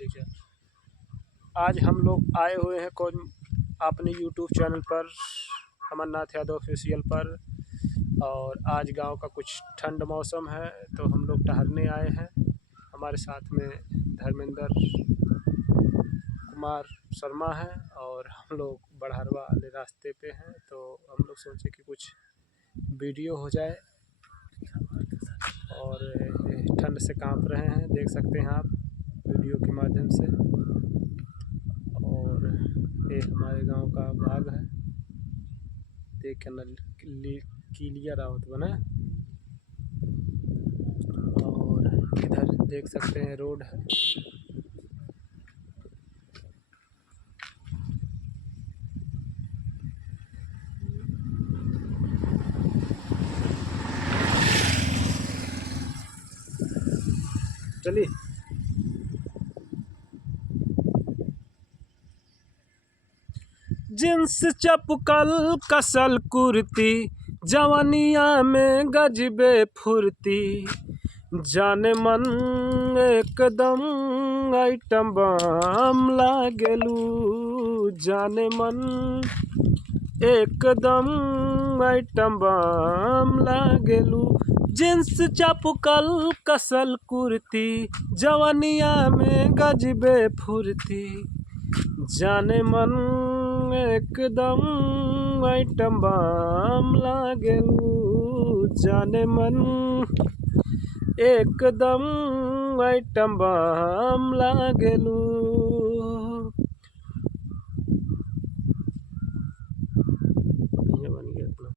देखिए, आज हम लोग आए हुए हैं कौन अपने यूट्यूब चैनल पर, अमरनाथ यादव ऑफिशियल पर। और आज गांव का कुछ ठंड मौसम है तो हम लोग टहलने आए हैं। हमारे साथ में धर्मेंद्र कुमार शर्मा है और हम लोग बड़हरवा वाले रास्ते पे हैं, तो हम लोग सोचे कि कुछ वीडियो हो जाए। और ठंड से कांप रहे हैं, देख सकते हैं आप वीडियो के माध्यम से। और ये हमारे गांव का बाग है, देख क्लियर आवत बना। और इधर देख सकते हैं रोड है। चलिए, जींस चपकल कसल कुर्ती, जवानिया में गजबे फुर्ती, जाने मन एकदम आइटम बम लागेलू, जाने मन एकदम आइटम बम लागेलू। जींस चपकल कसल कुर्ती, जवानिया में गजबे फुर्ती, जाने मन एकदम आइटम बम लागेलू, जाने मन एकदम आइटम बम लागेलू।